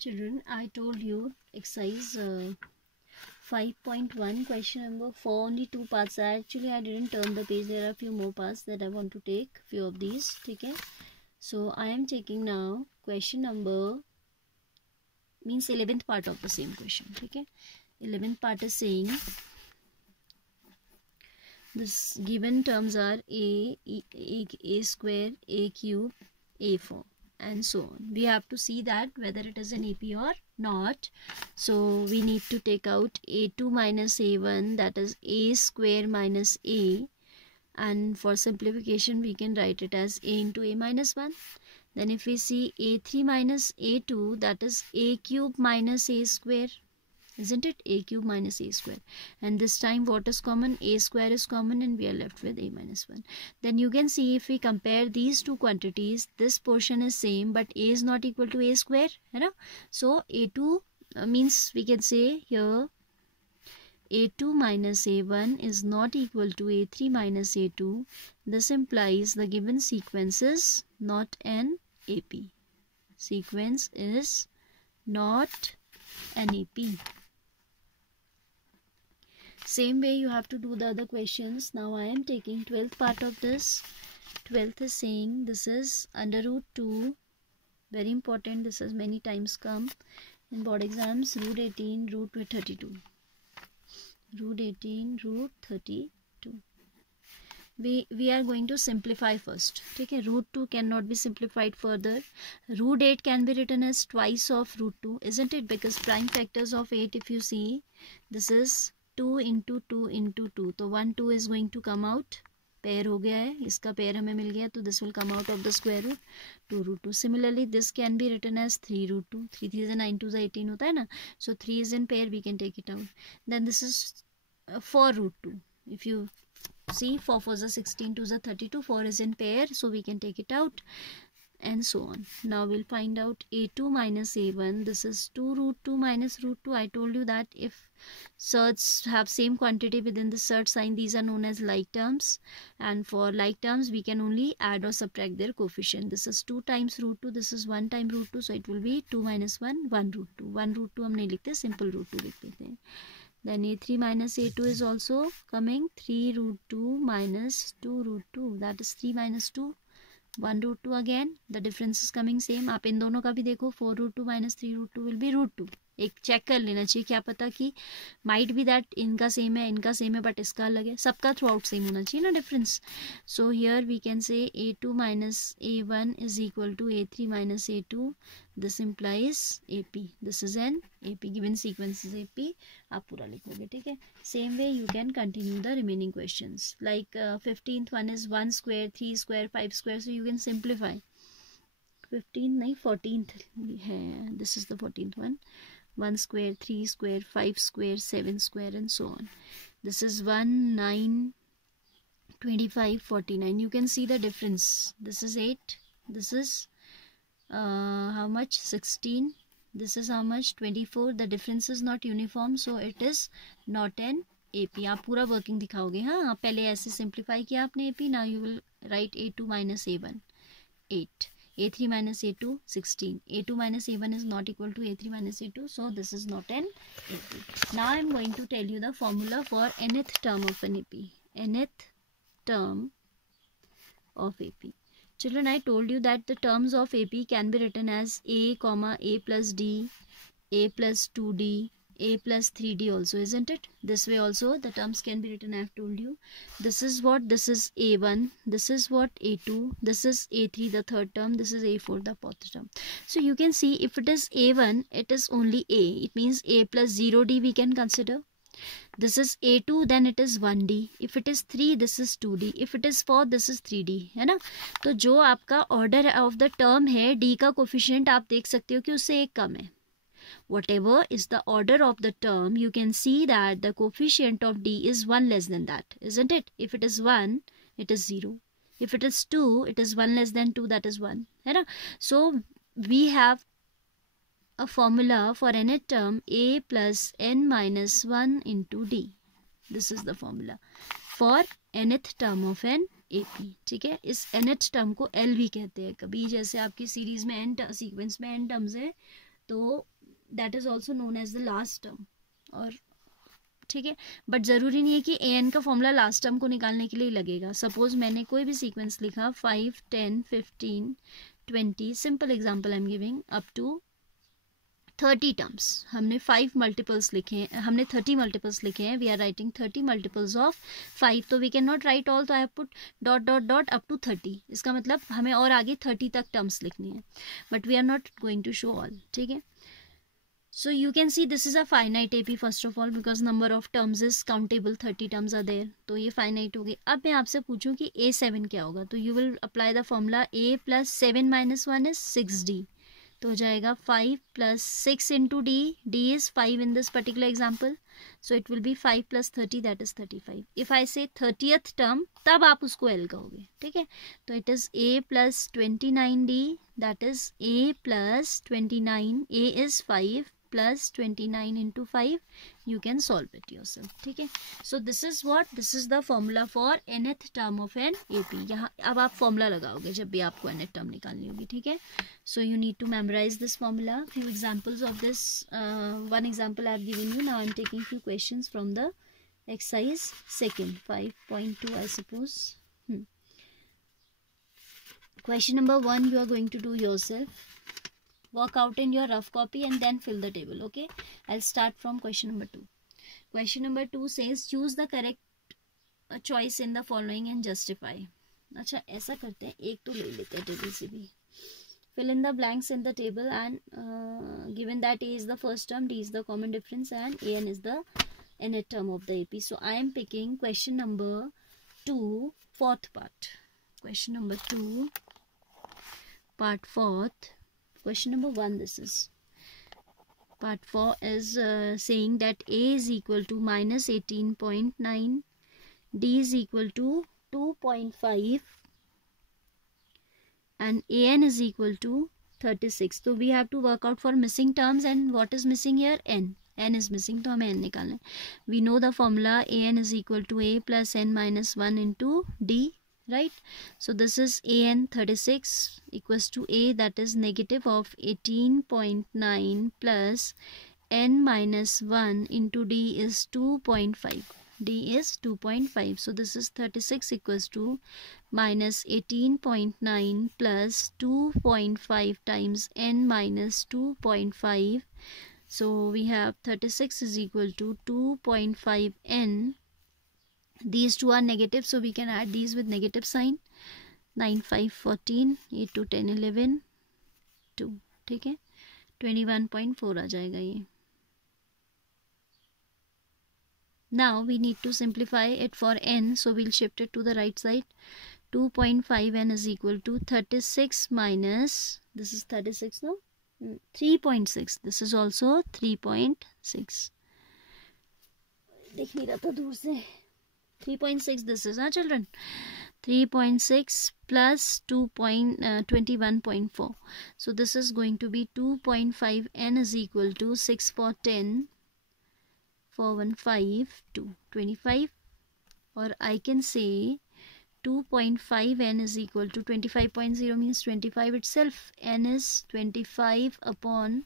Children, I told you exercise 5.1 question number 4, only 2 parts. Actually, I didn't turn the page. There are a few more parts that I want to take, few of these. Okay, so I am taking now question number, means 11th part of the same question. Okay, 11th part is saying this given terms are a square, a cube, a4, and so on. We have to see that whether it is an AP or not. So we need to take out a2 minus a1, that is a square minus a, and for simplification we can write it as a into a minus 1. Then if we see a3 minus a2, that is a cube minus a square, isn't it? A cube minus a square, and this time what is common? A square is common, and we are left with a minus 1. Then you can see if we compare these two quantities, this portion is same, but a is not equal to a square, you know. So a2 means we can say here a2 minus a1 is not equal to a3 minus a2. This implies the given sequence is not an AP. Sequence is not an AP. Same way you have to do the other questions. Now I am taking 12th part of this. 12th is saying this is under root 2. Very important. This has many times come in board exams. Root 18, root 32. Root 18, root 32. We are going to simplify first. Okay, root 2 cannot be simplified further. Root 8 can be written as twice of root 2, isn't it? Because prime factors of 8, if you see, this is 2 into 2 into 2. So 1 2 is going to come out. Pair हो गया है, इसका pair हमें मिल गया, तो this will come out of the square root 2 root 2. Similarly, this can be written as 3 root 2. 3 3 is 9 2 is 18 होता है ना. So 3 is in pair, we can take it out. Then this is 4 root 2. If you see, 4 4 is 16, 2 is 32, 4 is in pair, so we can take it out, and so on. Now we'll find out a2 minus a1. This is 2 root 2 minus root 2. I told you that if surds have same quantity within the surd sign, these are known as like terms, and for like terms we can only add or subtract their coefficient. This is 2 times root 2, this is 1 time root 2, so it will be 2 minus 1, 1 root 2. 1 root 2 हम नहीं लिखते, simple root 2 लिख देते हैं. Then a3 minus a2 is also coming 3 root 2 minus 2 root 2, that is 3 minus 2, 1 root 2 again. The difference is coming same. आप इन दोनों का भी देखो, 4 root 2 minus 3 root 2 will be root 2. एक चेक कर लेना चाहिए, क्या पता कि माइट बी दैट इनका सेम है, इनका सेम है, बट इसका अलग है. सबका थ्रू आउट सेम होना चाहिए ना difference. So here we can say a2 minus a1 is equal to a3 minus a2. This implies AP. This is an AP. Given sequence is AP. आप पूरा लिखोगे, ठीक है. Same way you can continue the remaining questions. Like 15th one is 1 square, 3 square, 5 square. So you can simplify. 15th नहीं, 14th है. This is the 14th one. 1 square, 3 square, 5 square, 7 square, and so on. This is 1, 9, 25, 49. You can see the difference. This is 8. This is how much? 16. This is how much? 24. The difference is not uniform, so it is not an AP. आप पूरा working दिखाओगे, हाँ. पहले ऐसे simplify किया आपने AP. Now you will write a2 minus a1, 8. a3 minus a2, 16. a2 minus a1 is not equal to a3 minus a2, so this is not an AP. Now I am going to tell you the formula for nth term of an AP. Nth term of AP. Children, I told you that the terms of AP can be written as a comma a plus d, a plus 2d, a plus 3d also, isn't it? This way also the terms can be written. I have told you. This is what? This is a1. This is what? a2. This is a3, the third term. This is a4, the fourth term. So you can see if it is a1, it is only a. It means a plus 0d we can consider. This is a2, then it is 1d. If it is 3, this is 2d. If it is 4, this is 3d, है ना. तो जो आपका order of the term है, d का coefficient आप देख सकते हो कि उससे एक कम है. Whatever is the order of the term, you can see that the coefficient of d is 1 less than that, isn't it? If it is 1, it is 0. If it is 2, it is 1 less than 2, that is 1. है ना? So we have a formula for nth term, a plus n minus 1 into d. This is the formula for nth term of an AP. ठीक है, इस nth term को L भी कहते हैं. कभी जैसे आपकी सीरीज में n सीक्वेंस में n टर्म्स है, तो that is also known as the last term. और ठीक है, बट ज़रूरी नहीं है कि an का फॉर्मूला लास्ट टर्म को निकालने के लिए लगेगा. सपोज मैंने कोई भी सीक्वेंस लिखा 5, 10, 15, 20, simple example I am giving, up to 30 terms. हमने 5 मल्टीपल्स लिखे हैं, हमने 30 मल्टीपल्स लिखे हैं. We are writing 30 multiples of 5. तो we can not write all, तो I have put dot dot dot up to 30. इसका मतलब हमें और आगे 30 तक टर्म्स लिखनी है, but we are not going to show all. ठीक है, so you can see this is a finite AP first of all because number of terms is countable, 30 terms are there. तो ये finite हो गई. अब मैं आपसे पूछूं कि A7 क्या होगा, तो you will apply the formula A plus 7 minus 1 is 6D. तो हो जाएगा 5 plus 6 into D. D is 5 in this particular example, so it will be 5 plus 30, that is 35. If I say 30th term, तब आप उसको L कहोगे. ठीक है, तो it is A plus 29D, that is A plus 29. A is 5 plus 29 into 5. You can solve it yourself. ठीक है, so this is what, this is the formula for nth term of an AP. यहाँ अब आप formula लगाओगे जब भी आपको nth term निकालनी होगी. ठीक है, so you need to memorize this formula. Few examples of this, one example I have given you. Now I am taking few questions from the exercise second 5.2 I suppose. Question number 1 you are going to do yourself. Work out in your rough copy and then fill the table. Okay, I'll start from question number 2. Question number 2 says choose the correct choice in the following and justify. अच्छा, ऐसा करते हैं, एक तो ले लेते हैं table से भी. Fill in the blanks in the table and given that A is the first term, D is the common difference and AN is the nth term of the AP. So I am picking question number 2, fourth part. Question number 2, part 4th. Question number 1, this is part 4 is saying that A is equal to minus 18.9, D is equal to 2.5 and AN is equal to 36. So we have to work out for missing terms, and what is missing here? N. N is missing, तो हमें N निकालना है. We know the formula AN is equal to A plus N minus 1 into D. Right, so this is AN 36 equals to A, that is negative of 18.9 plus N minus 1 into D is 2.5. D is 2.5. So this is 36 equals to minus 18.9 plus 2.5 times N minus 2.5. So we have 36 is equal to 2.5 N. These two are negative, so we can add these with negative sign. 9, 5, 14, 8, 2, 10, 11, 2. ठीक है, 21.4 आ जाएगा ये. Now we need to simplify it for n, so we'll shift it to the right side. 2.5 n is equal to 36 minus, this is 36 no? 3.6. This is also 3.6. देख नहीं रहा था दूर से. 3.6 this is, children. 3.6 plus 21.4. So this is going to be 2.5 n is equal to 6 for 10, 4, 1, 5, 2, 25. Or I can say 2.5 n is equal to 25.0 means 25 itself. N is 25 upon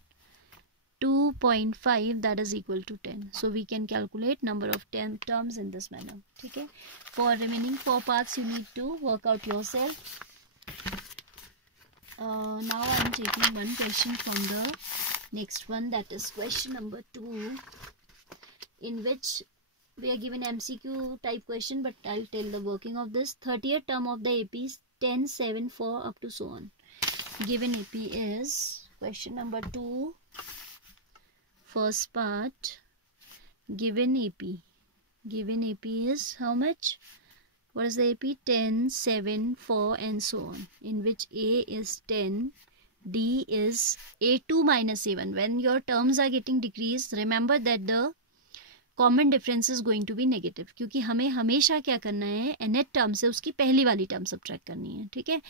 2.5, that is equal to 10. So we can calculate number of 10 terms in this manner. ठीक है, for remaining 4 parts you need to work out yourself. Now I am taking one question from the next one, that is question number 2, in which we are given MCQ type question, but I'll tell the working of this. 30th term of the AP is 10, 7, 4 up to so on. Given AP is question number 2, first part. Given AP is how much? What is the AP? 10, 7, 4 and so on, in which A is 10, D is A2 minus A1. When your terms are getting decreased, remember that the common difference is going to be negative, क्योंकि हमें हमेशा क्या करना है, nth term से उसकी पहली वाली टर्म सब्ट्रैक्ट करनी है. ठीक है,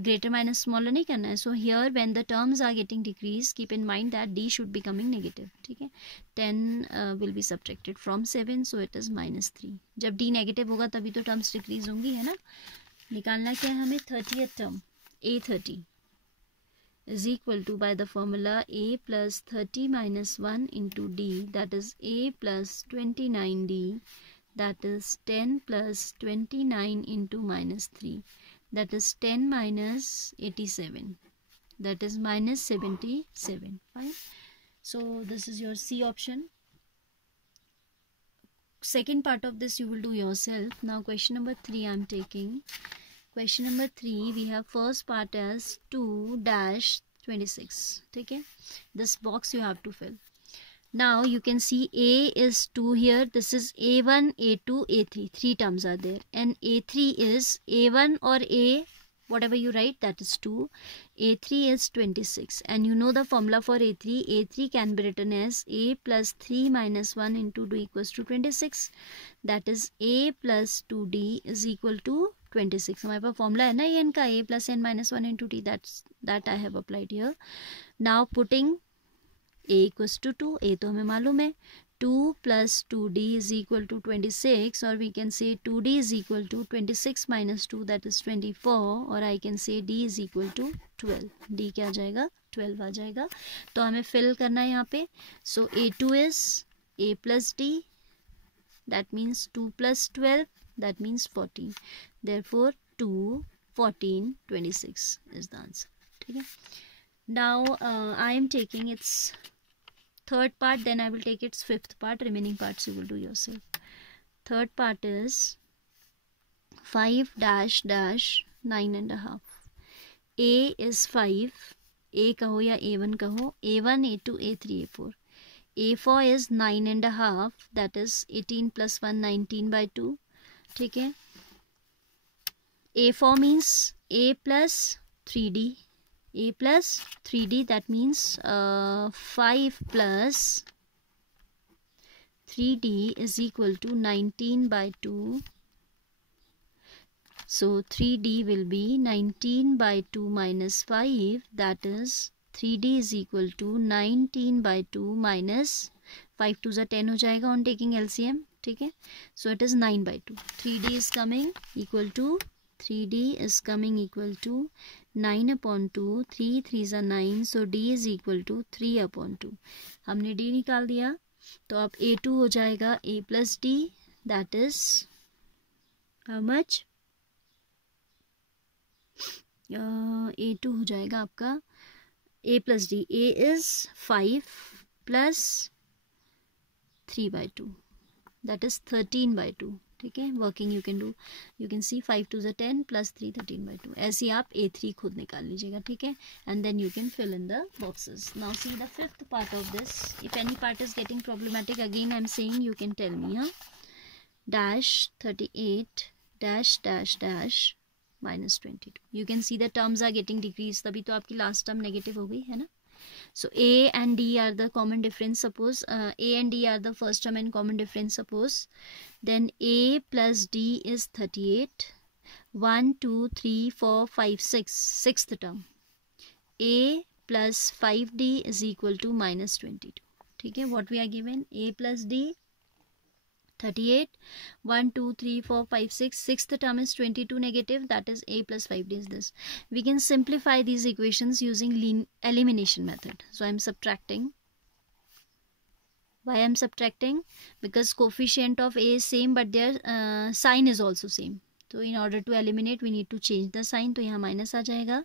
ग्रेटर माइनस स्मॉलर नहीं करना है. So here when the terms are getting decrease, keep in mind that D should be coming negative. ठीक है, 10 will be subtracted from 7, so it is -3. जब डी नेगेटिव होगा तभी तो टर्म्स डिक्रीज होंगी, है ना. निकालना क्या है हमें? 30th term A30. is equal to, by the formula, a plus 30 minus 1 into d, that is a plus 29d, that is 10 plus 29 into minus 3, that is 10 minus 87, that is minus 77. Fine. So this is your C option. Second part of this you will do yourself. Now question number 3 I am taking. Question number 3, we have first part as 2-26. Okay, this box you have to fill. Now you can see A is 2 here. This is A1, A2, A3. 3 terms are there. And A3 is A1 or A, whatever you write, that is 2. A3 is 26. And you know the formula for A3. A3 can be written as A plus 3 minus 1 into 2 equals to 26. That is A plus 2D is equal to 26. हमारे पास formula है ना ये इनका, A plus n minus 1 into t, that I have applied here. Now putting A equals to 2, A तो हमें मालूम है, 2 plus 2D is equal to 26, or we can say 2D is equal to 26 minus 2, that is 24, or I can say D is equal to 12. D क्या आ जाएगा? 12 आ जाएगा. तो हमें fill करना है यहाँ पे. So A2 is A plus D, that means 2 plus 12, that means 14. Therefore 2, 14, 26 is the answer. ठीक है. Now I am taking its third part, then I will take its fifth part. Remaining parts you will do yourself. Third part is 5-9.5. A is 5. A कहो या A1 कहो. A1, A2, A3, A4. A4 is 9.5. That is 18 plus 1, 19 by 2. ठीक है. A4 means A plus 3D. A plus 3D, that means 5 plus 3D is equal to 19 by 2. So 3D will be 19 by 2 minus 5, that is 3D is equal to 19 by 2 minus 5 to the 10 हो जाएगा on taking LCM. ठीक है. So it is 9 by 2. 3D is coming equal to 9 upon 2. 3 3s are 9. So D is equal to 3 upon 2. हमने D निकाल दिया तो अब A2 हो जाएगा A plus D, that is how much? A2 हो जाएगा आपका A plus D. A is 5 plus 3 by 2, that is 13 by 2. ठीक है. Working you can C 5 to the 10 plus 3 13 by 2. ऐसे आप A3 खुद निकाल लीजिएगा. ठीक है. And then you can fill in the boxes. Now see the fifth part of this. If any part is getting problematic, again I am saying you can tell me. हाँ, -38 --- -22. You can see the terms are getting decrease. तभी तो आपकी last term negative हो गई है ना. So A and D are the common difference. Suppose A and D are the first term and common difference. Suppose then A plus D is 38. 1, 2, 3, 4, 5, 6. Sixth term. A plus 5D is equal to -22. ठीक है. What we are given? A plus D 38. 1, 2, 3, 4, 5, 6. Sixth term is 22 negative. That is A plus 5D is this. We can simplify these equations using elimination method. So I am subtracting. Why I am subtracting? Because coefficient of A is same, but their sign is also same. So in order to eliminate, we need to change the sign. तो यहाँ minus आ जाएगा.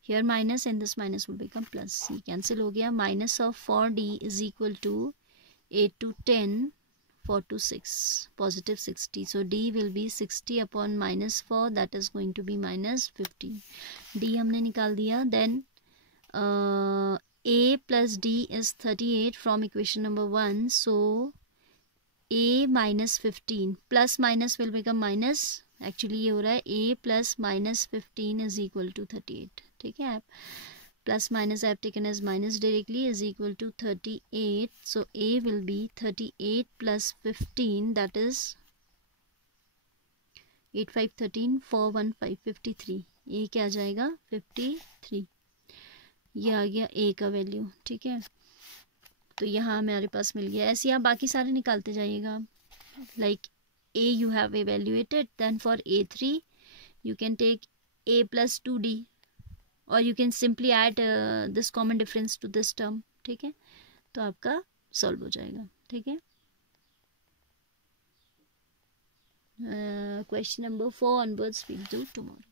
Here minus and this minus will become plus. ये cancel हो गया. Minus of 4D is equal to 8 to 10. 4 to 6, positive 60. So D will be 60 upon -4, that is going to be -50. D हमने निकाल दिया. Then A plus D is 38 from equation number 1. So A minus 15 plus minus will become minus. Actually ये हो रहा है A plus -15 is equal to 38. ठीक है. Plus minus I have taken as minus directly is equal to 38. So A will be 38 plus 15, that is 8 5 13 4 1 5 53. A क्या आ जाएगा? 53. ये आ गया A का वैल्यू. ठीक है. तो यहाँ हमारे पास मिल गया. ऐसे आप बाकी सारे निकालते जाइएगा. Like A you have evaluated, then for A3 you can take A plus 2D. और you can simply add this common difference to this term, ठीक है, तो आपका सॉल्व हो जाएगा, ठीक है। Question number 4 onwards we'll do tomorrow.